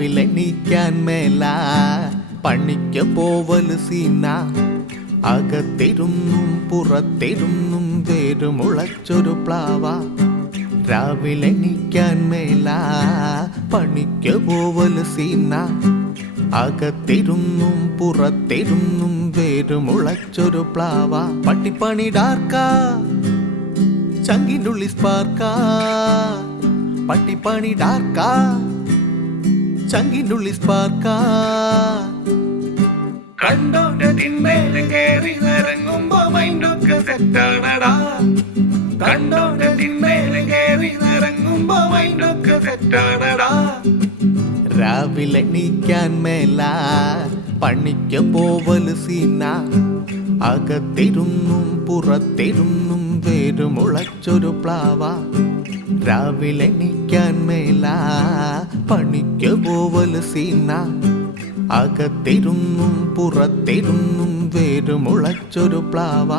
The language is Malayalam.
രാവിലെ എണീക്കാൻ മേല പണിക്ക് പോവല് സീന അകത്തിരുന്നും പുറത്തിരുന്നും വേരുമുളച്ചൊരു പ്ലാവ രാവിലെ എണീക്കാൻ മേല പണിക്ക് പോവല് സീന അകത്തിരുന്നും പുറത്തിരുന്നും വേരുമുളച്ചൊരു പ്ലാവ പട്ടിപ്പണി ഡാർക്കാ ചങ്കിനുള്ളി സ്പാർക്കാ പട്ടിപ്പണി ഡാർക്കാ ചങ്കിനുള്ളി സ്പാർക്കാ കണ്ടോന്റെ തിന്മേല് കേറി നിറങ്ങുമ്പോ മൈൻഡൊക്കെ സെറ്റാണടാ കണ്ടോന്റെ തിന്മേല് കേറി നിറങ്ങുമ്പോ മൈൻഡൊക്കെ സെറ്റാണടാ രാവിലെ എണീക്കാൻ മേല പണിക്ക് പോവല് സീന അകത്തിരുന്നും പുറത്തിരുന്നും വേരുമുളച്ചൊരു പ്ലാവ രാവിലെ എണീക്കാൻ മേല പണിക്ക് പോവല് സീന അകത്തിരുന്നും പുറത്തിരുന്നും വേരുമുളച്ചൊരു പ്ലാവ